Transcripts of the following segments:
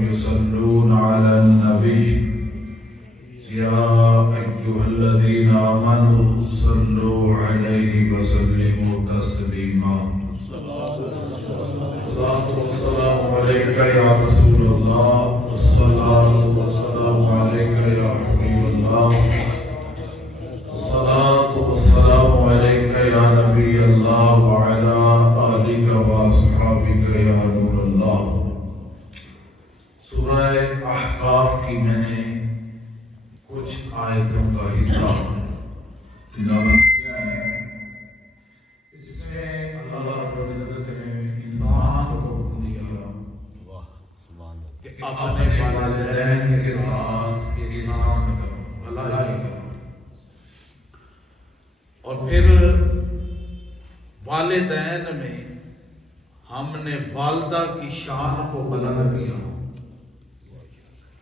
يصلون على النبي يا أيها الذين آمنوا صلوا عليه وسلموا تسليما الصلاة والسلام عليك يا رسول الله الصلاة والسلام عليك يا حبيب الله الصلاة والسلام عليك يا نبي الله وعلى آلك وأصحابك يا نور الله. سورہ احقاف کی میں نے کچھ آیتوں کا حصہ تلاوت کیا ہے. اس میں اللہ رب العزت نے انسان کو حکم دیا کہ اپنے والدین کے ساتھ احسان کرو، بھلائی کرو. اور پھر والدین میں ہم نے والدہ کی شان کو بلند کیا.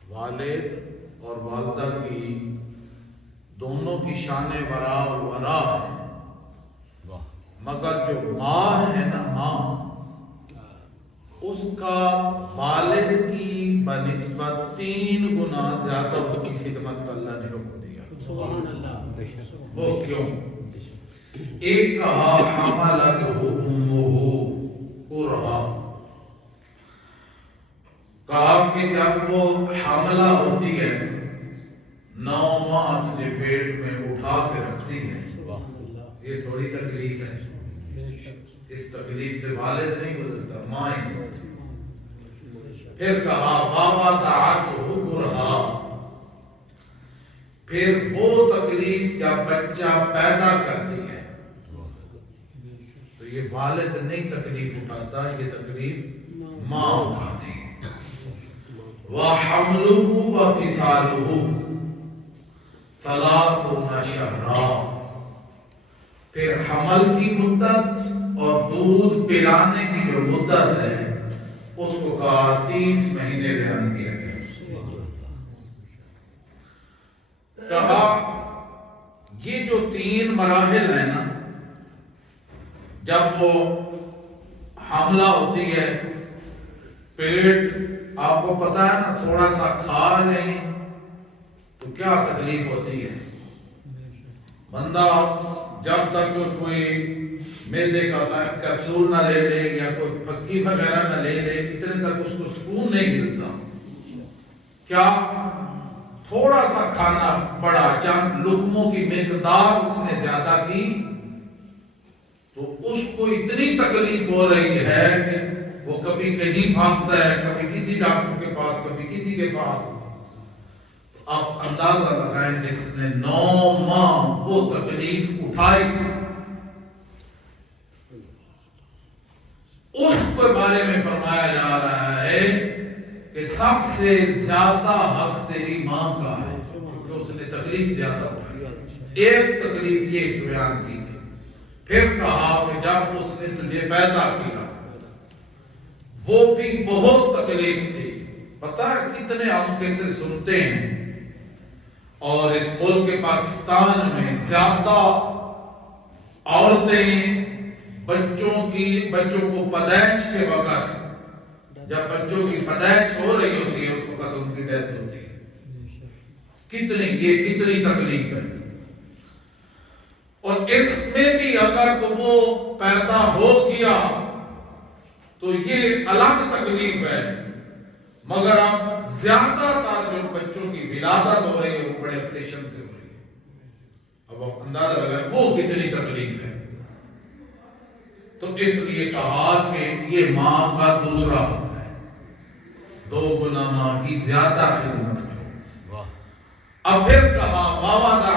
والد اور والدہ کی دونوں کی شان ورا ہے، مگر جو ماں ہے نا، ماں، اس کا والد کی بنسبت 3 گنا زیادہ اس کی خدمت کا اللہ نے حکم دیا. سبحان اللہ. وہ کیوں؟ ایک کہا حملتہ امہ کرہا، کہا کہ جب وہ حاملہ ہوتی ہے 9 ماہ اپنے پیٹ میں اٹھا کے رکھتی ہے، یہ تھوڑی تکلیف ہے. اس تکلیف سے والد نہیں گزرتا، ماں ہی. پھر کہا ووضعتہ کرہا، پھر وہ تکلیف جب بچہ پیدا کرتی ہے تو یہ والد نہیں تکلیف اٹھاتا، یہ تکلیف ماں اٹھاتی ہے. وَحَمْلُهُ وَفِصَالُهُ 30 شہرا، پھر حمل کی مدت اور دودھ پلانے کی جو مدت ہے اس کو کہا 30 مہینے بیان کیا گیا. کہا یہ جو 3 مراحل ہیں نا، جب وہ حاملہ ہوتی ہے، پیٹ آپ کو پتا ہے نا، تھوڑا سا کھا نہیں تو کیا تکلیف ہوتی ہے. بندہ جب تک کوئی میدے کا کیپسول نہ لے لے یا کوئی پھکی وغیرہ نہ لے لے، اتنے تک اس کو سکون نہیں ملتا. کیا تھوڑا سا کھانا پڑا، چند لقموں کی مقدار اس نے زیادہ کی تو اس کو اتنی تکلیف ہو رہی ہے کہ وہ کبھی کہیں بھاگتا ہے، کبھی کسی ڈاکٹر کے پاس، کبھی کسی کے پاس. آپ اندازہ لگائیں جس نے 9 ماہ وہ تکلیف اٹھائی، اس کے بارے میں فرمایا جا رہا ہے کہ سب سے زیادہ حق تیری ماں کا ہے، کیونکہ اس نے تکلیف زیادہ اٹھائی. ایک تکلیف یہ بیان کی تھی. پھر کہا کہ جب اس نے تجھے پیدا کیا وہ بھی بہت تکلیف تھی. پتہ ہے کتنے ہم کیسے سنتے ہیں، اور اس ملک پاکستان میں زیادہ عورتیں بچوں کو پیدائش کے وقت، جب بچوں کی پیدائش ہو رہی ہوتی ہے اس وقت ان کی ڈیتھ ہوتی ہے. کتنی تکلیف ہے. اور اس میں بھی اگر تو وہ پیدا ہو گیا تو یہ الگ تکلیف ہے، مگر اب زیادہ تر جو بچوں کی ولادت ہو رہی ہے وہ بڑے آپریشن سے ہو رہی ہے. اب آپ اندازہ لگائیں وہ کتنی تکلیف ہے. تو اس لیے کہا کہ یہ ماں کا دوسرا حق ہے، 2 گنا ماں کی زیادہ خدمت کرو. اب پھر کہا ووضعتہ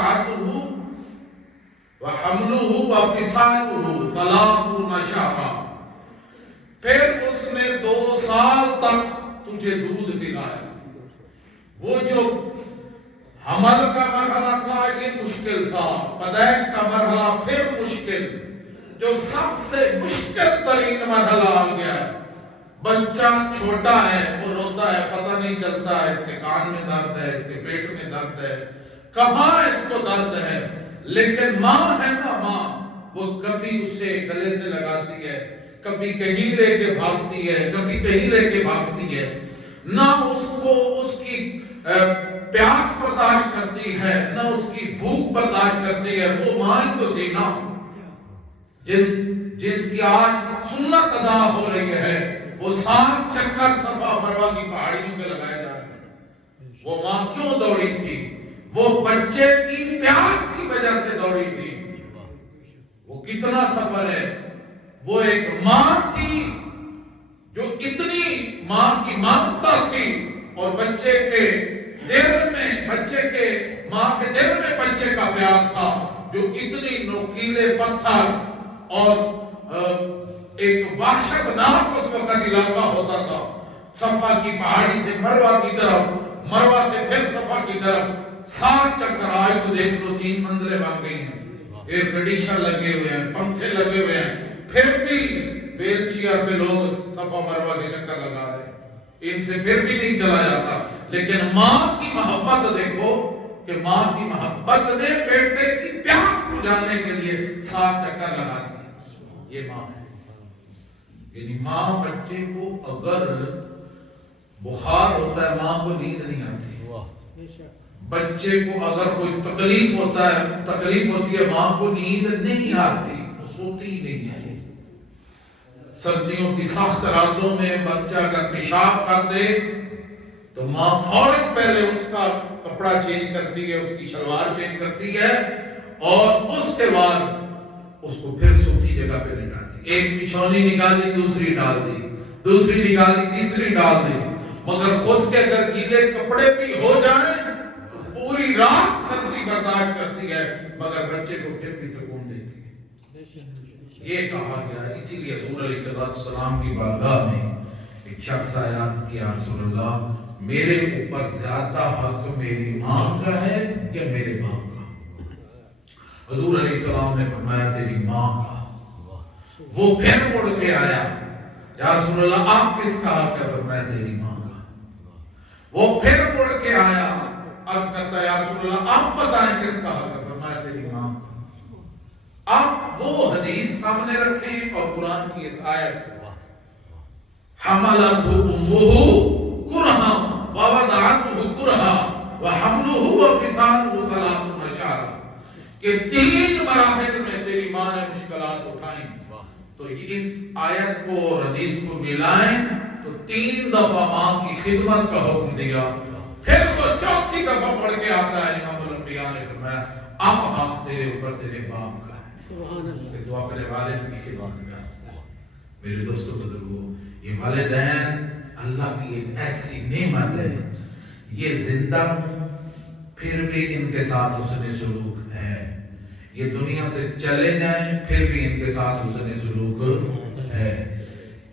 وحملہ وفصالہ 30 شہرا، پھر اس نے 2 سال تک تجھے دودھ پلایا. وہ جو حمل کا مرحلہ تھا یہ مشکل تھا، پیدائش کا مرحلہ پھر مشکل، جو سب سے مشکل ترین مرحلہ آ گیا. بچہ چھوٹا ہے، وہ روتا ہے، پتہ نہیں چلتا ہے اس کے کان میں درد ہے، اس کے پیٹ میں درد ہے، کہاں اس کو درد ہے. لیکن ماں ہے نا، ماں وہ کبھی اسے گلے سے لگاتی ہے، کبھی کہیں لے کے بھاگتی ہے، کبھی کہیں لے کے بھاگتی ہے. نہ اس کو اس کی پیاس برداشت کرتی ہے، نہ اس کی بھوک برداشت کرتی ہے. وہ ماں ہی تو تھی نا جن کی آج سنت ادا ہو رہی ہے. وہ 7 چکر صفا مروہ کی پہاڑیوں پہ لگائے جا رہے ہیں. وہ ماں کیوں دوڑی تھی؟ وہ بچے کی پیاس کی وجہ سے دوڑی تھی. وہ کتنا سفر ہے. وہ ایک ماں تھی جو اتنی ماں کی ممتا تھی، اور بچے کے دل میں ماں کے دل میں بچے کا پیار تھا، جو اتنی نوکیلے پتھر اور ایک وحشتناک اس وقت علاقہ ہوتا تھا. صفا کی پہاڑی سے مروہ کی طرف، مروہ سے پھر صفا کی طرف 7 چکر آئے تو دیکھ لو 3 منزلیں بن گئی ہیں. ایئر کنڈیشن لگے ہوئے ہیں، پنکھے لگے ہوئے ہیں، پھر بھی ویل چیئر پہ لوگ صفا مروہ کے چکر لگا رہے ہیں. ان سے پھر بھی نہیں چلا جاتا. لیکن ماں کی محبت دیکھو کہ ماں کی محبت نے بیٹے کی پیاس بجھانے کے لیے 7 چکر لگا دیے. یہ ماں ہے. یعنی ماں بچے کو اگر بخار ہوتا ہے ماں کو نیند نہیں آتی. بچے کو اگر کوئی تکلیف ہوتی ہے ماں کو نیند نہیں آتی، وہ سوتی ہی نہیں ہے. سردیوں کی سخت راتوں میں بچہ اگر پیشاب کر دے تو ماں فوراً پہلے اس کا کپڑا چینج کرتی ہے، اس کی شلوار چینج کرتی ہے، اور اس کے بعد اس کو پھر سوکھی جگہ پہ لٹاتی. ایک بچھونی نکالی، دوسری ڈال دی، دوسری نکالی، تیسری ڈال دی. مگر خود کے اگر گیلے کپڑے بھی ہو جائیں تو پوری رات سردی برداشت کرتی ہے، مگر بچے کو پھر بھی سکون دیتی ہے. یہ کہا گیا ہے. اسی لیے حضور علیہ السلام کی بارگاہ میں ایک شخص آیا کہ یا رسول اللہ، میرے اوپر زیادہ حق میری ماں کا ہے یا میرے باپ کا؟ حضور علیہ السلام نے فرمایا تیری ماں کا. وہ پھر مڑ کے آیا، یا رسول اللہ آپ کس کا حق ہے؟ فرمایا تیری ماں کا. وہ پھر مڑ کے آیا، عرض کرتا ہے یا رسول اللہ آپ بتائیں کس کا حق ہے؟ فرمایا تیری ماں کا. آپ وہ حدیث سامنے رکھیں اور قرآن کی اس آیت حملتہ امہ کرہا ووضعتہ کرہا وحملہ وفصالہ 30 شہرا، کہ 3 مراحل میں تیری ماں نے مشکلات اٹھائیں. تو اس آیت کو اور حدیث کو ملائیں تو 3 دفعہ ماں کی خدمت کا حکم دیا. پھر وہ 4تھی دفعہ پڑھ کے آتا ہے. امام الانبیاء نے فرمایا اب حق تیرے اوپر تیرے باپ کا ہے کہ تو اپنے والد کی خدمت کر. میرے دوستوں بزرگوں، یہ والدین اللہ کی ایک ایسی نعمت ہے. یہ زندہ ہوں پھر بھی ان کے ساتھ حسن سلوک ہے. یہ دنیا سے چلے جائیں پھر بھی ان کے ساتھ حسن سلوک ہے.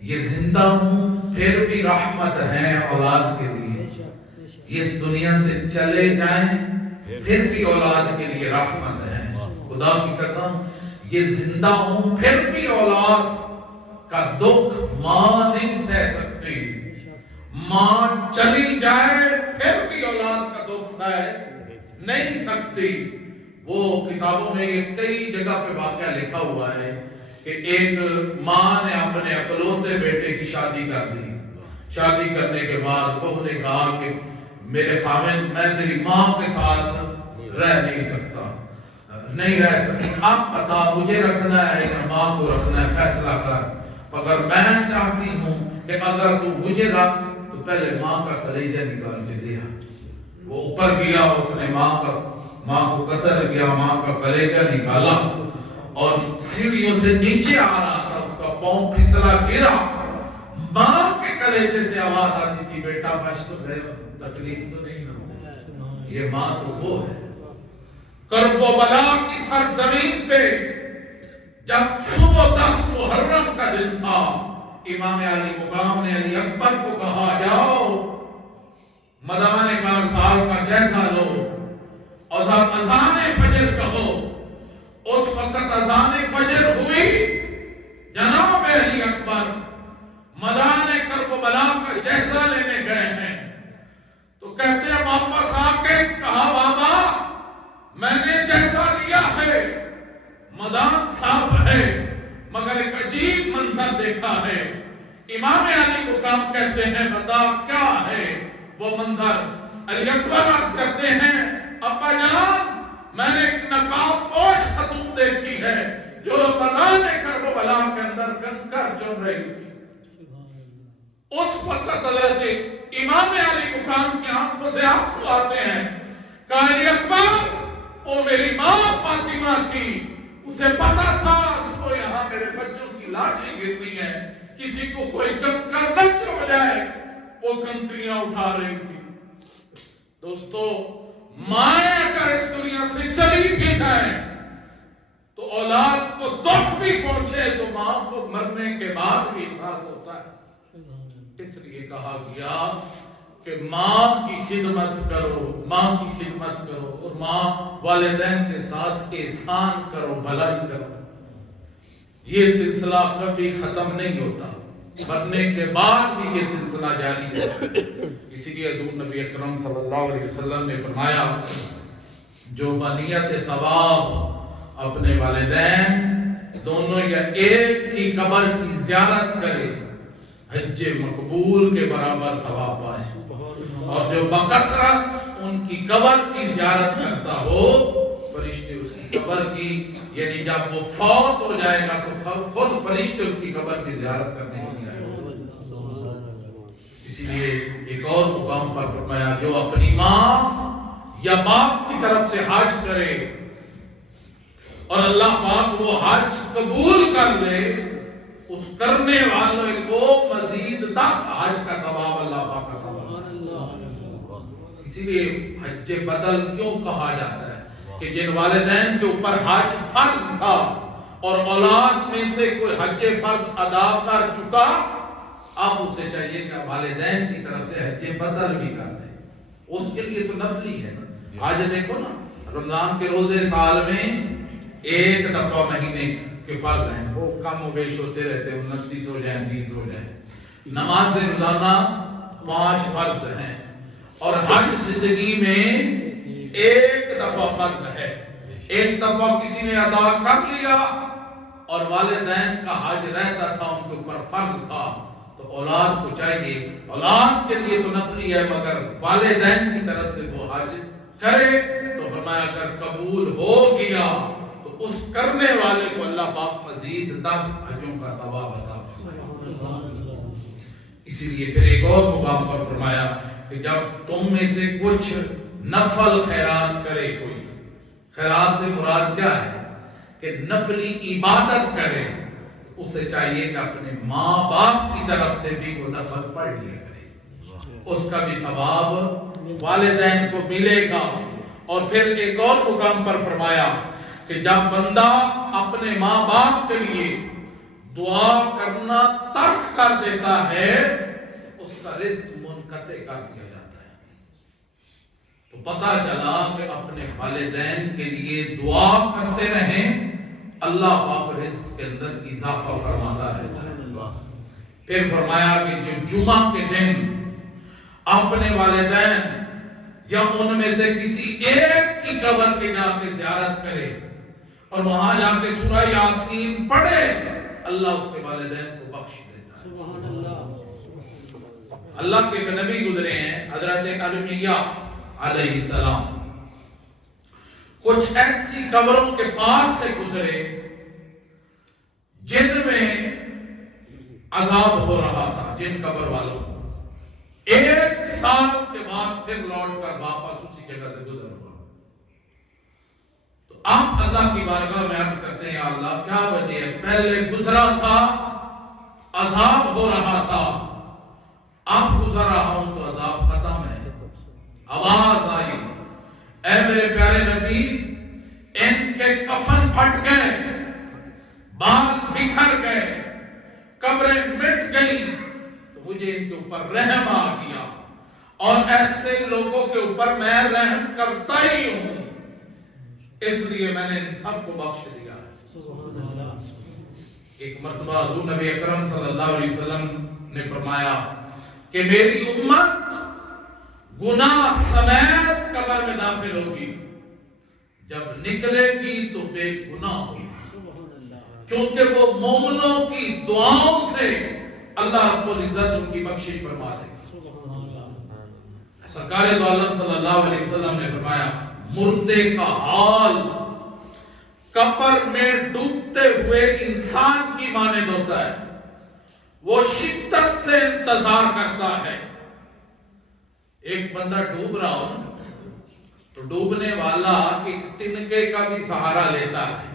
یہ زندہ ہوں پھر بھی رحمت ہے اولاد کے لیے. یہ اس دنیا سے چلے جائیں پھر بھی اولاد کے لیے رحمت ہے. خدا کی قسم یہ زندہ ہوں پھر بھی اولاد کا دکھ ماں نہیں سہ سکتی. ماں چلی جائے پھر بھی اولاد کا دکھ سہ نہیں سکتی. وہ کتابوں میں یہ کئی جگہ پہ واقعہ لکھا ہوا ہے کہ ایک ماں نے اپنے اکلوتے بیٹے کی شادی کر دی. شادی کرنے کے بعد بہو نے کہا کہ میرے خاوند میں تیری ماں کے ساتھ رہ نہیں سکتا، نہیں رہ سکتا. اب بتا مجھے رکھنا ہے کہ ماں کو رکھنا ہے، فیصلہ کر. مگر میں چاہتی ہوں کہ اگر تو مجھے رکھ تو پہلے ماں کا کلیجہ نکال کے دیا. وہ اوپر گیا، اس نے ماں کو قتل کیا، ماں کا کلیجہ نکالا اور سیڑھیوں سے نیچے آ رہا تھا، اس کا پاؤں پھسلا گرا. ماں کے کلیجے سے آواز آتی تھی بیٹا بچ تو گئے، تکلیف تو نہیں نہ. یہ ماں تو وہ ہے. کرب و بلا کی سرزمین پہ جب صبح 10 محرم کا دن تھا، امام علی مقام نے علی اکبر کو کہا جاؤ مدان کارسار کا جیسا لو اور اذان فجر کہو. اس وقت اذان فجر ہوئی، جناب علی اکبر مدان کرب و بلا کا جیسا لینے گئے ہیں. تو کہتے ہیں واپس آ کے کہا بابا میں نے جیسا لیا ہے، میدان صاف ہے مگر ایک عجیب منظر دیکھا ہے. امام علی مقام کہتے ہیں بتا کیا وہ منظر علی اکبر عرض کرتے ہیں ابا جان میں نے ایک نقاب پوش خاتون دیکھی ہے جو رمضان کربلا کے اندر کنکر چن رہی تھی. اس وقت حضرت امام علی مقام کی آنکھوں سے آنسو آتے ہیں. کہا علی اکبر وہ میری ماں فاطمہ تھی, اسے پتا تھا اس کو یہاں میرے بچوں کی لاشیں گرتی ہیں, کسی کو کوئی کنکر نہ ہو جائے, وہ کنکریاں اٹھا رہی تھی. دوستو ماں اگر اس دنیا سے چلی بھی جائے تو اولاد کو دکھ بھی پہنچے تو ماں کو مرنے کے بعد بھی احساس ہوتا ہے. اس لیے کہا گیا کہ ماں کی خدمت کرو, ماں کی خدمت کرو, اور ماں والدین کے ساتھ احسان کرو, بھلائی کرو. یہ سلسلہ کبھی ختم نہیں ہوتا, مرنے کے بعد بھی یہ سلسلہ جاری ہے. اسی لیے حضور نبی اکرم صلی اللہ علیہ وسلم نے فرمایا جو بنیت ثواب اپنے والدین دونوں یا ایک کی قبر کی زیارت کرے حج مقبول کے برابر ثواب پائے, اور جو بکثرت ان کی قبر کی زیارت کرتا ہو فرشتے اس کی قبر کی, یعنی جب وہ فوت ہو جائے گا تو خود فرشتے اس کی قبر کی زیارت کرنے کے لیے آئے گا. اسی لیے ایک اور مقام پر فرمایا جو اپنی ماں یا باپ کی طرف سے حج کرے اور اللہ پاک وہ حج قبول کر لے, اس کرنے والوں کو مزید 10 حج کا ثواب اللہ پاک عطا فرمائے. اسی لیے حج بدل کیوں کہا جاتا ہے کہ جن والدین کے اوپر حج فرض تھا اور اولاد میں سے کوئی حج فرض ادا کر چکا, اب اسے چاہیے کہ والدین کی طرف سے حج بدل بھی کر دیں. اس کے لیے تو نفلی ہے نا. آج دیکھو نا رمضان کے روزے سال میں ایک دفعہ مہینے کے فرض ہیں, وہ کم و بیش ہوتے رہتے ہیں, 29 ہو جائیں 30 ہو جائیں. نماز روزانہ 5 فرض ہیں, اور حج زندگی میں ایک دفعہ فرض ہے. ایک دفعہ کسی نے ادا کر لیا اور والدین کا حج رہتا تھا, ان کے اوپر فرض تھا, تو اولاد کو چاہیے, اولاد کے لیے تو نفلی ہے مگر والدین کی طرف سے وہ حج کرے. تو فرمایا اگر قبول ہو گیا تو اس کرنے والے کو اللہ پاک مزید 10 حجوں کا ثواب عطا فرمائے. اسی لیے پھر ایک اور مقام پر فرمایا کہ جب تم میں سے کچھ نفل خیرات کرے, کوئی خیرات سے مراد کیا ہے کہ نفلی عبادت کرے, اسے چاہیے کہ اپنے ماں باپ کی طرف سے بھی وہ نفل پڑھ لیا کرے, اس کا بھی ثواب والدین کو ملے گا. اور پھر ایک اور مقام پر فرمایا کہ جب بندہ اپنے ماں باپ کے لیے دعا کرنا ترک کر دیتا ہے اس کا رزق منقطع کر دیا جاتا ہے. تو پتہ چلا کہ اپنے والدین کے لیے دعا کرتے رہیں, اللہ پاک رزق کے اندر اضافہ فرماتا رہتا ہے. پھر فرمایا کہ جو جمعہ کے دن اپنے والدین یا ان میں سے کسی ایک کی قبر پہ جا کے زیارت کرے اور وہاں جا کے سورہ یاسین پڑھے, اللہ اس کے والدین کو بخش دیتا ہے. اللہ کے نبی گزرے ہیں حضرت ارمیہ علیہ السلام, کچھ ایسی قبروں کے پاس سے گزرے جن میں عذاب ہو رہا تھا, جن قبر والوں کو 1 سال کے بعد پھر لوٹ کر واپس اسی جگہ سے گزر ہوا. تو آپ اللہ کی بارگاہ میں عرض کرتے ہیں یا اللہ کیا وجہ ہے, پہلے گزرا تھا عذاب ہو رہا تھا, اب گزر رہا ہوں تو عذاب ختم ہے. آواز آئی اے میرے پیارے نبی ان کے کفن پھٹ گئے, بال بکھر گئے, قبریں مٹ گئیں, تو مجھے ان کے اوپر رحم آ گیا, اور ایسے لوگوں کے اوپر میں رحم کرتا ہی ہوں, اس لیے میں نے ان سب کو بخش دیا. ایک مرتبہ حضور نبی اکرم صلی اللہ علیہ وسلم نے فرمایا کہ میری امت گناہ سمیت قبر میں داخل ہوگی, جب نکلے گی تو بے گناہ ہوگی, کیونکہ وہ مومنوں کی دعاؤں سے اللہ رب العزت ان کی بخشش فرما دے. سرکار دو عالم صلی اللہ علیہ وسلم نے فرمایا مردے کا حال قبر میں ڈوبتے ہوئے انسان کی مانند ہوتا ہے. وہ شدت سے انتظار کرتا ہے. ایک بندہ ڈوب رہا ہو تو ڈوبنے والا ایک تنکے کا بھی سہارا لیتا ہے.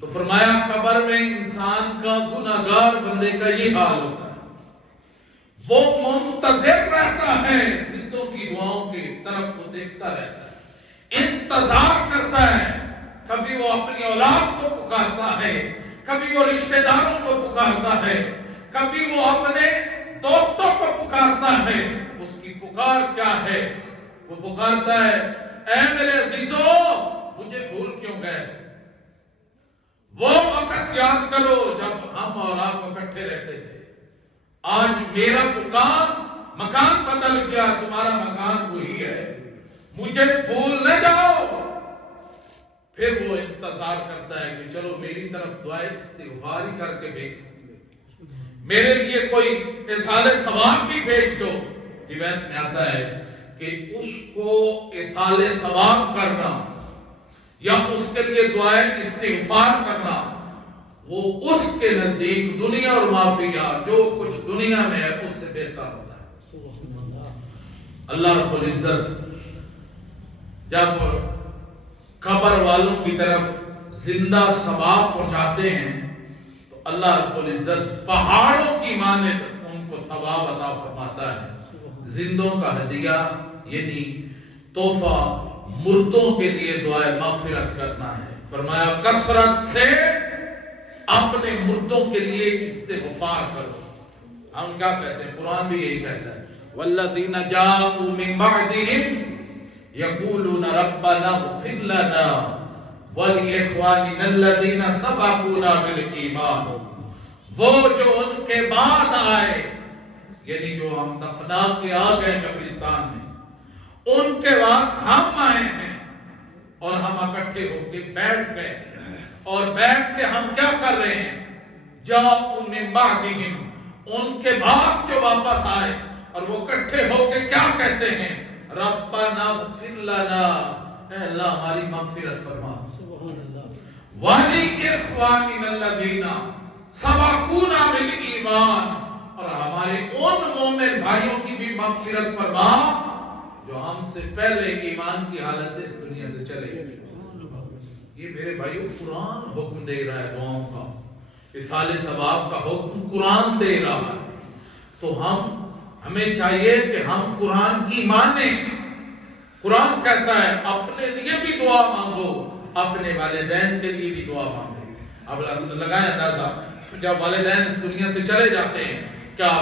تو فرمایا قبر میں انسان کا گناہگار بندے کا یہ حال ہوتا ہے. وہ منتظر رہتا ہے زندوں کی دعاؤں کی طرف وہ دیکھتا رہتا ہے, انتظار کرتا ہے. کبھی وہ اپنی اولاد کو پکارتا ہے, کبھی وہ رشتہ داروں کو پکارتا ہے, کبھی وہ اپنے دوستوں کو پکارتا ہے. اس کی پکار کیا ہے؟ وہ پکارتا ہے اے میرے عزیزو مجھے بھول کیوں گئے؟ وہ وقت یاد کرو جب ہم اور آپ اکٹھے رہتے تھے. آج میرا مکان بدل گیا, تمہارا مکان وہی ہے, مجھے بھول نہ جاؤ. پھر وہ انتظار کرتا ہے کہ چلو میری طرف دعائیں استغفار ہی کر کے بھیج, میرے لیے کوئی ایصال ثواب بھی بھیج دو. روایت میں آتا ہے کہ اس کو ایصال ثواب کرنا یا اس کے لیے دعائیں استغفار کرنا وہ اس کے نزدیک دنیا اور معافیہ جو کچھ دنیا میں ہے اس سے بہتر ہوتا ہے. اللہ رب العزت جب قبر والوں کی طرف زندہ ثواب پہنچاتے ہیں تو اللہ رب العزت پہاڑوں کی مانند ان کو ثواب عطا فرماتا ہے. زندوں کا ہدیہ یعنی تحفہ مردوں کے لیے دعائے مغفرت کرنا ہے. فرمایا کثرت سے اپنے مردوں کے لیے استغفار کرو. ہم کیا کہتے ہیں؟ قرآن بھی یہی کہتا ہے والذین جاءوا من بعدهم یقولون ربنا اغفر لنا ولاخواننا الذین سبقونا بالایمان. وہ جو ان کے بعد آئے یعنی جو ہم دفنا کے آ گئے قبرستان میں, ان کے بعد ہم آئے ہیں اور ہم اکٹھے ہو کے بیٹھ گئے, اور بیٹھ کے ہم کیا کر رہے ہیں؟ جاءوا من بعدهم, ان کے بعد جو واپس آئے اور وہ اکٹھے ہو کے کیا کہتے ہیں؟ ربنا اغفر لنا, اے اللہ ہماری مغفرت فرما, ولاخواننا الذین سبقونا بالایمان, اور ہمارے ان مومن بھائیوں کی بھی مغفرت فرما جو ہم سے پہلے ایمان کی حالت سے اس دنیا سے چلے گئے. یہ میرے بھائیوں قرآن حکم دے رہا ہے دعاؤں کا, ایصال ثواب کا حکم قرآن دے رہا ہے. تو ہمیں چاہیے کہ ہم قرآن کی مانیں. قرآن کہتا ہے اپنے لیے بھی دعا مانگو, اپنے والدین کے لیے بھی دعا مانگو. اب لگائیں اندازہ جب والدین اس دنیا سے چلے جاتے ہیں, کیا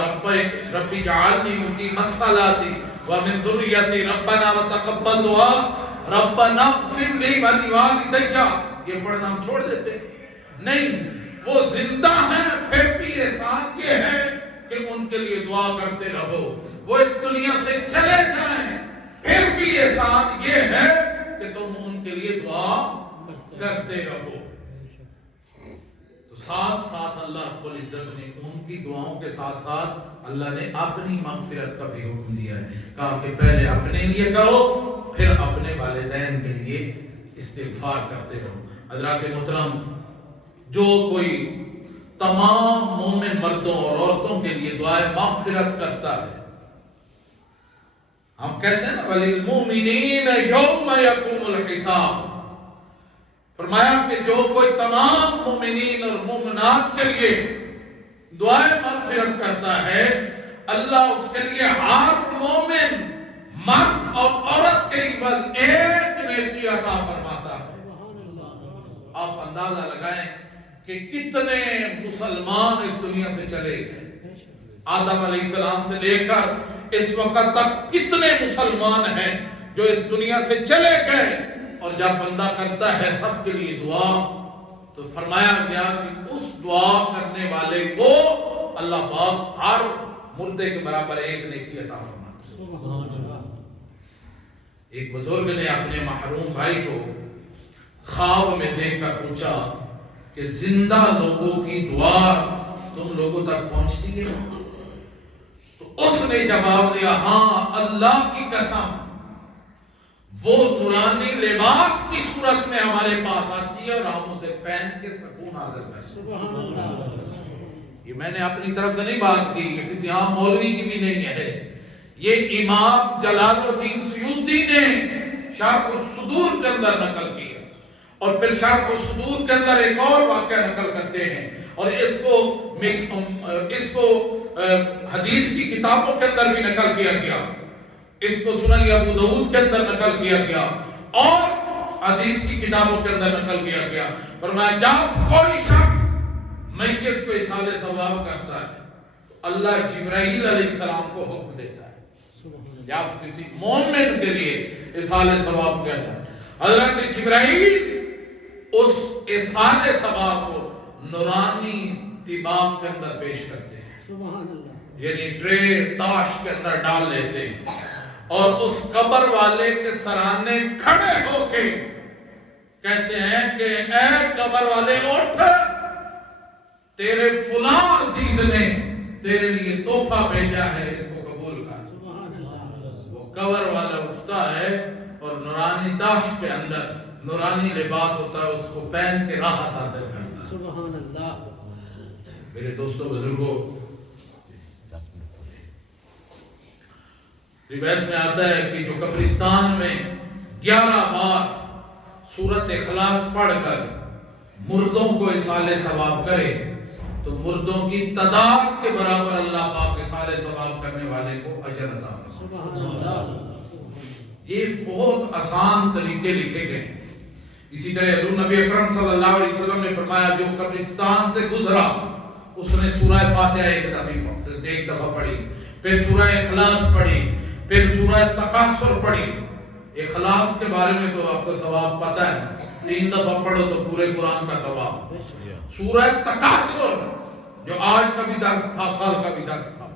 ربی جعلنی مقیم الصلاۃ ومن ذریتی ربنا وتقبل دعا ربنا اغفر لی ولوالدی, یہ پڑھنا ہم چھوڑ دیتے نہیں. وہ زندہ ہیں پھر بھی احسان یہ ہے کہ ان کے لیے دعا کرتے رہو. وہ اس دنیا سے چلے جائیں پھر بھی احسان یہ ہے کہ تم ان کے لیے دعا کرتے رہو. تو ساتھ ساتھ اللہ رب العزت نے ان کی دعاؤں کے ساتھ ساتھ اللہ نے اپنی مغفرت کا بھی حکم دیا ہے. کہا کہ پہلے اپنے لیے کرو پھر اپنے والدین کے لیے استغفار کرتے رہو. حضرات محترم, جو کوئی تمام مومن مردوں اور عورتوں کے لیے دعائے مغفرت کرتا ہے, ہم کہتے ہیں نا وَلِلْمُؤْمِنِينَ يَوْمَ يَقُومُ الْحِسَابُ, فرمایا کہ جو کوئی تمام مومنین اور مومنات کے لیے دعائے مغفرت کرتا ہے اللہ اس کے لیے ہر مومن مرد اور عورت کے عوض ایک نیکی عطا فرماتا ہے. آپ اندازہ لگائیں کہ کتنے مسلمان اس دنیا سے چلے گئے. آدم علیہ السلام سے لے کر اس وقت تک کتنے مسلمان ہیں جو اس دنیا سے چلے گئے, اور جب بندہ کرتا ہے سب کے لیے دعا تو فرمایا گیا کہ اس دعا کرنے والے کو اللہ پاک ہر مردے کے برابر ایک نیکی عطا فرماتا ہے. ایک بزرگ نے اپنے محروم بھائی کو خواب میں دیکھ کر پوچھا کہ زندہ لوگوں کی دعا تم لوگوں تک پہنچتی ہے؟ تو اس نے جواب دیا ہاں, اللہ کی قسم وہ نورانی لباس کی صورت میں ہمارے پاس آتی ہے اور ہم اسے پہن کے سکون حاصل کرتے ہیں. یہ میں نے اپنی طرف سے نہیں بات کی، یہ کسی عام مولوی کی بھی نہیں ہے، یہ امام جلال الدین سیوطی نے شرح الصدور کے اندر نقل کی ہے. اور پھر شرح الصدور کے اندر ایک اور واقعہ نقل کرتے ہیں اور اس کو حدیث کی کتابوں کے اندر بھی نقل کیا گیا، اس کو سنن ابو داؤد کے اندر نقل کیا گیا اور حدیث کی کتابوں کے اندر نقل کیا گیا. فرمایا جب کوئی شخص میت کو ایصال ثواب کرتا ہے تو اللہ جبرائیل علیہ السلام کو حکم دیتا ہے جب کسی مومن کے لیے ایصال ثواب کہتا ہے، حضرت جبرائیل اس ایصال ثواب کو نورانی طباق کے اندر پیش کرتے ہیں، سبحان اللہ، یعنی ٹرے تاش کے اندر ڈال لیتے ہیں اور اس قبر والے کے سرانے کھڑے ہو کے کہتے ہیں کہ اے قبر والے اٹھ، تیرے فلاں عزیز نے تیرے لیے تحفہ بھیجا ہے، اس کو قبول کر. وہ قبر والا اٹھتا ہے اور نورانی تاش کے اندر نورانی لباس ہوتا ہے، اس کو پہن کے راحت حاصل کرتا ہے. سبحان اللہ. میرے دوستوں بزرگوں، روایت میں آتا ہے کہ جو قبرستان میں 11 بار سورۃ اخلاص پڑھ کر مردوں کو ایصال ثواب کرے تو مردوں کی تعداد کے برابر اللہ پاک ایصال ثواب کرنے والے کو اجر عطا فرمائے. یہ بہت آسان طریقے لکھے گئے. اسی طرح حضور نبی اکرم صلی اللہ علیہ وسلم نے فرمایا جو قبرستان سے گزرا اس نے سورہ فاتحہ ایک دفعہ پڑھی، پھر سورہ اخلاص پڑھی، پھر سورہ تکاثر پڑھی. اخلاص کے بارے میں تو آپ کو ثواب پتہ ہے، 3 دفعہ پڑھو تو پورے قرآن کا ثواب. سورہ تکاثر جو آج کا بھی درس تھا، کل کا بھی درس تھا،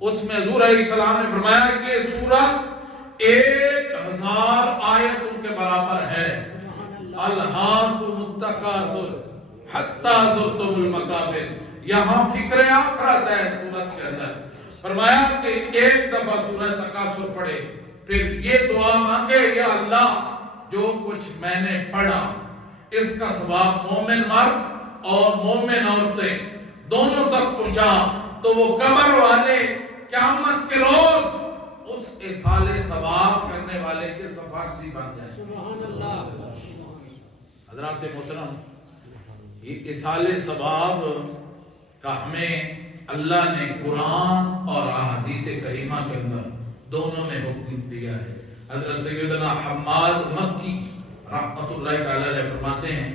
اس میں حضور علیہ السلام نے فرمایا کہ سورت 1000 آیت ان کے برابر ہے. الہاکم التکاثر حتی زرتم المقابر، یہاں فکر آخرت ہے سورت کے اندر. فرمایا کہ ایک دفعہ سورہ تکاثر پڑھے، پھر یہ دعا مانگے یا اللہ جو کچھ میں نے پڑھا اس کا ثواب مومن مرد اور مومن عورتیں دونوں تک پہنچا تو وہ قبر والے قیامت کے روز اس ایصال ثواب کرنے والے کے سفارشی بن جائیں. سبحان اللہ. حضرات محترم، یہ ایصال ثواب کا ہمیں اللہ نے قرآن اور احادیث کریمہ کے اندر دونوں میں حکم دیا ہے. حضرت سیدنا حماد مکی رحمۃ اللہ تعالی علیہ فرماتے ہیں،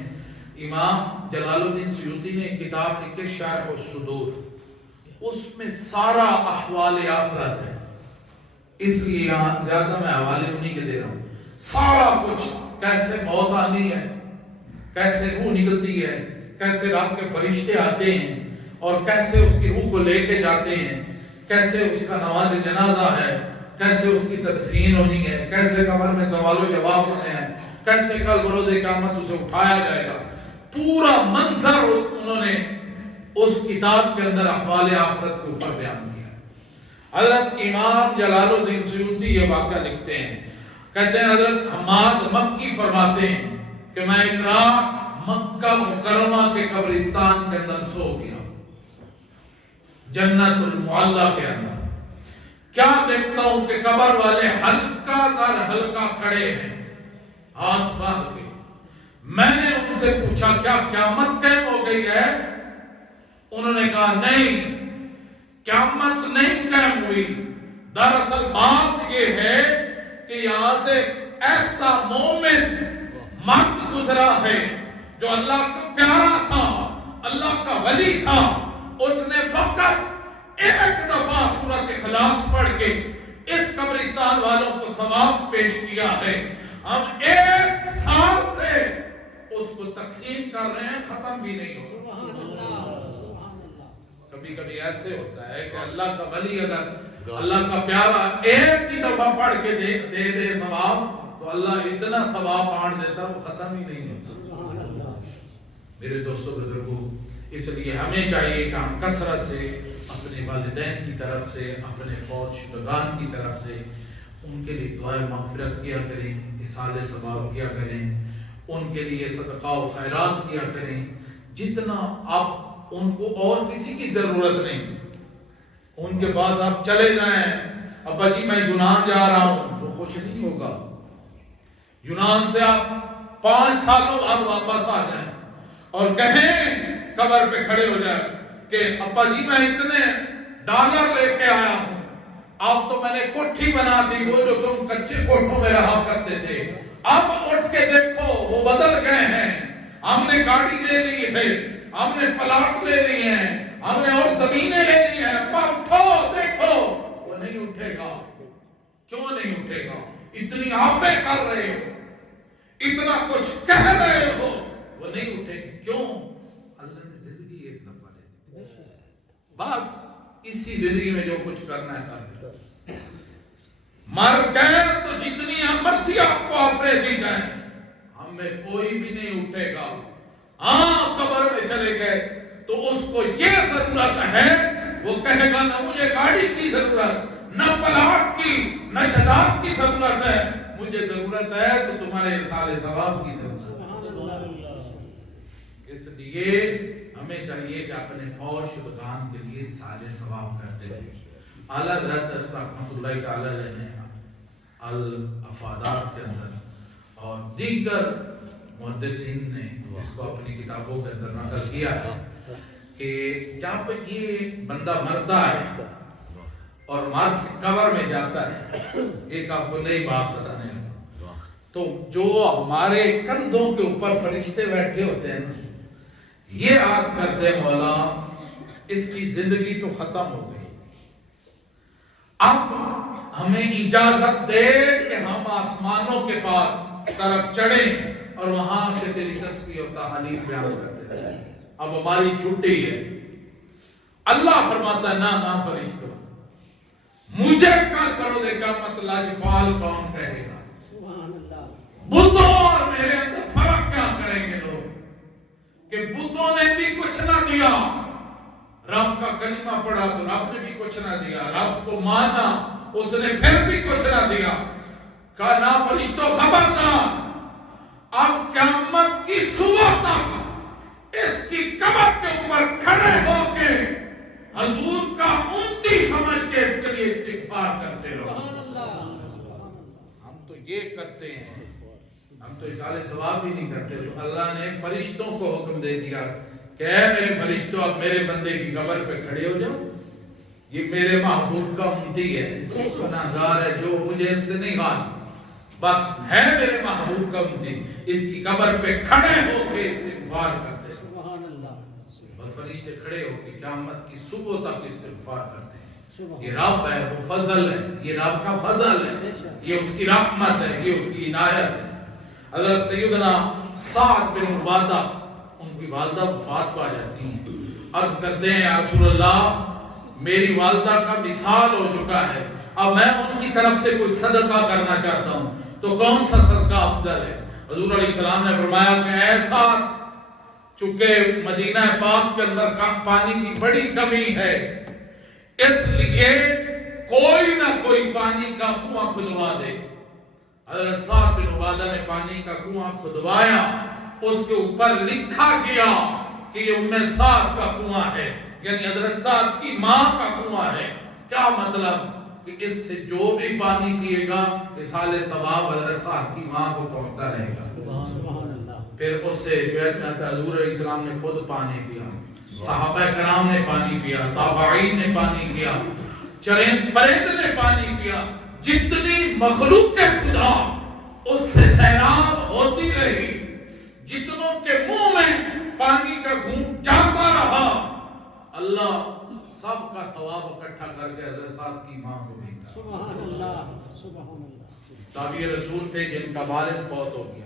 امام جلال الدین سیوطی نے کتاب لکھی شرح الصدور، اس میں سارا احوال آخرت ہے، اس لیے یہاں زیادہ میں حوالے انہی کے دے رہا ہوں. سارا کچھ، کیسے موت آنی ہے، کیسے روح نکلتی ہے، کیسے رات کے فرشتے آتے ہیں اور کیسے اس کی روح کو لے کے جاتے ہیں، کیسے اس کا نماز جنازہ ہے، کیسے اس کی تدفین ہونی ہے، کیسے قبر میں سوال و جواب ہونے ہیں، کیسے کل بروز قیامت اسے اٹھایا جائے گا. پورا منظر انہوں نے اس کتاب کے اندر احوال آخرت کے اوپر بیان کیا. حضرت امام جلال الدین سیوطی یہ واقعہ لکھتے ہیں، کہتے ہیں حضرت حماد مکی فرماتے ہیں کہ میں ایک رات مکہ مکرمہ کے قبرستان کے اندر سو گیا، جنت المعلا کے اندر. کیا دیکھتا ہوں کہ قبر والے ہلکا در ہلکا کھڑے ہیں ہاتھ باندھ کے. میں نے ان سے پوچھا کیا قیامت قائم ہو گئی ہے؟ انہوں نے کہا نہیں، قیامت نہیں قائم ہوئی. دراصل بات یہ ہے کہ یہاں سے ایسا مومن مرد گزرا ہے جو اللہ کا پیارا تھا، اللہ کا ولی تھا. اس نے فقط ایک دفعہ سورۃ اخلاص پڑھ کے اس قبرستان والوں کو ثواب پیش کیا ہے. ہم 1 سال سے اس کو تقسیم کر رہے ہیں، ختم بھی نہیں ہو. کبھی کبھی ایسے ہوتا ہے کہ اللہ کا ولی اگر اللہ کا پیارا ایک ہی دفعہ پڑھ کے دے دے ثواب تو اللہ اتنا ثواب بانٹ دیتا وہ ختم ہی نہیں ہوتا. میرے دوستوں بزرگوں، اس لیے ہمیں چاہیے کہ ہم کثرت سے اپنے والدین کی طرف سے، اپنے فوت شدگان کی طرف سے ان کے لیے دعائے مغفرت کیا کریں، اصالِ ثواب کیا کریں، ان کے لیے صدقہ و خیرات کیا کریں جتنا آپ ان کو، اور کسی کی ضرورت نہیں۔ ان کے پاس آپ چلے جائیں، ابا جی میں یونان جا رہا ہوں، وہ خوش نہیں ہوگا۔ یونان سے آپ 5 سالوں بعد واپس آ جائیں اور کہیں قبر پہ کھڑے ہو جائیں کہ ابا جی میں اتنے ڈالر لے کے آیا ہوں، اب تو میں نے کوٹھی بنا دی، وہ جو تم کچے کوٹھوں میں رہا کرتے تھے اب اٹھ کے دیکھو وہ بدل گئے ہیں، ہم نے گاڑی لے لی ہے، ہم نے پلاٹ لے لی ہیں، ہم نے اور زمینیں لے لی ہیں، پر اٹھو دیکھو، وہ نہیں اٹھے گا۔ کیوں نہیں اٹھے گا؟ اتنی آفیں کر رہے ہو، اتنا کچھ کہہ رہے ہو، وہ نہیں اٹھے گا۔ کیوں؟ اللہ نے زندگی ایک دفعہ لے دی، بس اسی زندگی میں جو کچھ کرنا ہے کر دیں۔ مر گئے تو جتنی مرضی آپ کو آفرے دی جائیں، ہم میں کوئی بھی نہیں اٹھے گا۔ ہاں قبر میں چلے گئے تو اس کو یہ ضرورت ہے، وہ کہے گا نہ مجھے گاڑی کی ضرورت، نہ پلاٹ کی، نہ جائیداد کی ضرورت ہے، مجھے ضرورت ہے تو تمہارے اصالِ ثواب کی ضرورت ہے۔ اس لیے ہمیں چاہیے کہ اپنے فوج شدگان کے لیے اصالِ ثواب کرتے رہیں۔ اعلیٰ حضرت رحمۃ اللہ تعالی علیہ نے الافادات کے اندر اور دیگر محدثین نے اس کو اپنی کتابوں کے اندر نقل کیا ہے کہ جب یہ بندہ مرتا ہے اور قبر میں جاتا ہے، ایک آپ کو نئی بات بتانے لگا، تو جو ہمارے کندھوں کے اوپر فرشتے بیٹھے ہوتے ہیں یہ عرض کرتے ہیں مولا اس کی زندگی تو ختم ہو گئی، اب ہمیں اجازت دے کہ ہم آسمانوں کے پاس طرف چڑھیں اور وہاں کے تیری تسبیح و تحلیل بیان کرتے ہیں، اب ہماری چھٹی ہے۔ اللہ فرماتا ہے نہ فرشتوں، مجھے کیا کرو دے قیامت لاجپال کون کہے گا؟ بتوں اور میرے اندر فرق کیا کریں گے لوگ کہ بتوں نے بھی کچھ نہ دیا، رب کا کلمہ پڑھا تو رب نے بھی کچھ نہ دیا، رب کو مانا اس نے پھر بھی کچھ نہ دیا۔ کہا نہ فرشتوں خبردار، اب قیامت کی صبح تک اس کی قبر کے اوپر کھڑے ہو کے حضور کا امتی سمجھ کے اس کے لیے استغفار کرتے رہو۔ ہم تو یہ کرتے ہیں، ہم تو اصالِ ثواب بھی نہیں کرتے۔ تو اللہ نے فرشتوں کو حکم دے دیا کہ اے میرے فرشتوں اب میرے بندے کی قبر پہ کھڑے ہو جاؤ، یہ میرے محبوب کا امتی ہے، گناہگار ہے، جو مجھے اس سے نہیں غالب، بس ہے میرے محبوب کا امتی، اس کی قبر پہ کھڑے ہو کے استغفار کرتے ہیں۔ بس فرشتے کھڑے ہو کے قیامت کی صبح تک استغفار کرتے ہیں۔ یہ رب ہے، وہ فضل ہے، یہ رب کا فضل ہے، یہ اس کی رحمت ہے، یہ اس کی عنایت ہے۔ حضرت سیدنا سعد بن عبادہ، ان کی والدہ وفات پا جاتی ہیں، عرض کرتے ہیں یا رسول اللہ میری والدہ کا وصال ہو چکا ہے، اب میں ان کی طرف سے کوئی صدقہ کرنا چاہتا ہوں تو کون سا صدقہ افضل ہے؟ حضور علیہ السلام نے فرمایا کہ ایسا، چونکہ مدینہ پاک کے اندر پانی کی بڑی کمی ہے، اس لیے کوئی نہ کوئی پانی کا کنواں کھدوا دے۔ حضرت سعد بن عبادہ نے پانی کا کنواں کھدوایا، اس کے اوپر لکھا گیا کہ یہ ام سعد کا کنواں ہے، یعنی حضرت سعد کی ماں کا کنواں ہے۔ کیا مطلب کہ اس سے جو بھی پانی پیے گا اصالِ ثواب حضرت سعد کی ماں کو پہنچتا رہے گا۔ پھر اس سے روایت میں آتا ہے حضور علیہ السلام نے خود پانی پیا، صحابہ کرام نے پانی پیا، تابعین نے پانی پیا، چرند پرند نے پانی پیا، جتنی مخلوق خدا اس سے سیراب ہوتی رہی، جتنوں کے منہ میں پانی کا گھونٹ جاتا رہا، اللہ سب کا ثواب اکٹھا کر کے حضرت سعد کی ماں کو دیتا۔ سبحان اللہ، سبحان اللہ۔ تابعی رسول تھے جن کا والد فوت ہو گیا،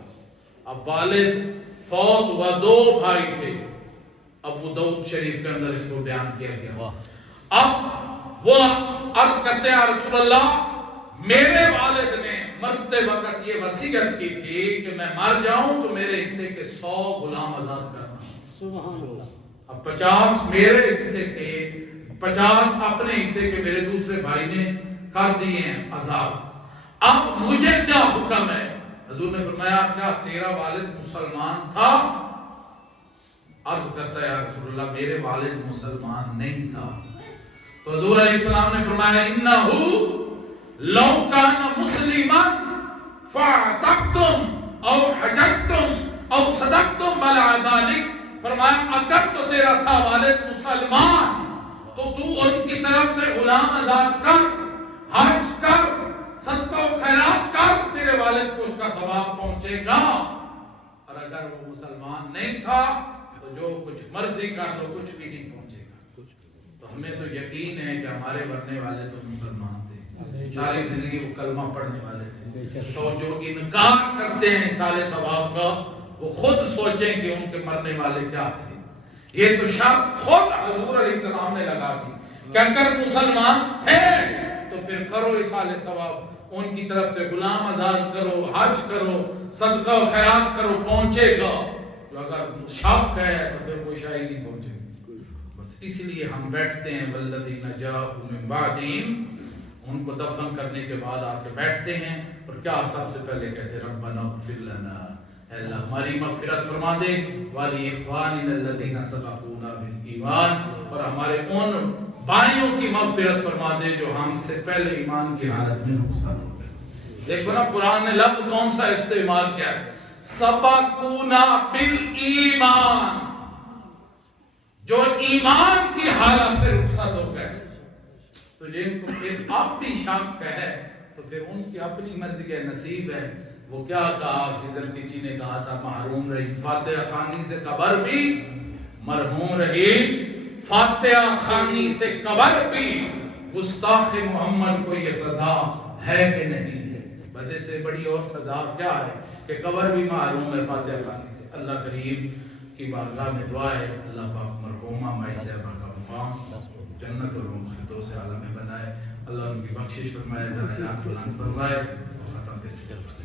اب والد فوت ہوا، 2 بھائی تھے، ابو داؤد شریف کے اندر اس کو بیان کیا گیا۔ اب وہ عرض کرتے ہیں رسول اللہ میرے والد نے مرتے وقت یہ وصیت کی تھی کہ میں مر جاؤں تو میرے حصے کے 100 غلام آزاد کرنا۔ سبحان اللہ۔ اب 50 میرے حصے کے، 50 اپنے حصے کے میرے دوسرے بھائی نے کر دیے ہیں آزاد۔ اب مجھے کیا حکم ہے؟ حضور نے فرمایا کیا تیرا والد مسلمان تھا؟ عرض کرتا ہے یا رسول اللہ میرے والد مسلمان نہیں تھا۔ تو حضور علیہ السلام نے فرمایا انہو لو کان مسلما فاعتقتم او حججتم او صدقتم بلا ذلك، فرمایا اگر تو تیرا تھا والد مسلمان تو ان کی طرف سے غلام آزاد کر، حج کر، صدقہ و خیرات کر، تیرے والد کو اس کا ثواب پہنچے گا۔ اور اگر وہ مسلمان نہیں تھا تو جو کچھ مرضی کر لو کچھ بھی نہیں پہنچے گا۔ تو ہمیں تو یقین ہے کہ ہمارے مرنے والے تو مسلمان تھے، ساری زندگی وہ کلمہ پڑھنے والے تھے۔ تو جو انکار کرتے ہیں سارے ثواب کا وہ خود سوچیں کہ ان کے مرنے والے کیا تھے۔ یہ تو شرط خود حضور علیہ السلام نے لگا دی کہ اگر مسلمان تھے تو پھر کرو ایصال ثواب، ان کی طرف سے غلام آزاد کرو، حج کرو، صدقہ و خیرات کرو، پہنچے گا۔ تو اگر شک ہے تو پھر کوئی شاہی نہیں پہنچے گا۔ بس اس لیے ہم بیٹھتے ہیں والذین جاءوا من بعدہم، ان کو دفن کرنے کے بعد آ کے بیٹھتے ہیں اور کیا سب سے پہلے کہتے ہیں ربنا اغفر لنا، اے اللہ ہماری مغفرت فرما دے، ولی اخواننا الذین سبقونا بالایمان، اور ہمارے ان بھائیوں کی مغفرت فرما دے جو ہم سے پہلے ایمان کی حالت میں رخصت ہو گئے۔ دیکھو نا قرآن نے لفظ کون سا استعمال کیا ہے؟ سبقونا بالایمان، جو ایمان کی حالت سے رخصت ہو گئے۔ تو جن کو پھر اب بھی شک ہے تو پھر ان کی اپنی مرضی کے نصیب ہے۔ وہ کیا کہا، خضر کچی نے کہا تھا محروم رہی فاتحہ خوانی سے قبر بھی، مرحوم رہی فاتحہ خوانی سے قبر بھی، گستاخ محمد کو یہ سزا ہے کہ نہیں ہے؟ بس اس سے بڑی اور سزا کیا ہے کہ قبر بھی محروم ہے فاتحہ خوانی سے۔ اللہ کریم کی بارگاہ میں دعا ہے اللہ پاک مرحومہ مائی صاحبہ کا مقام جنت اور فردوس عالم میں بنائے، اللہ ان کی بخشش فرمائے، درجات بلند فرمائے۔ ختم کرتے ہیں۔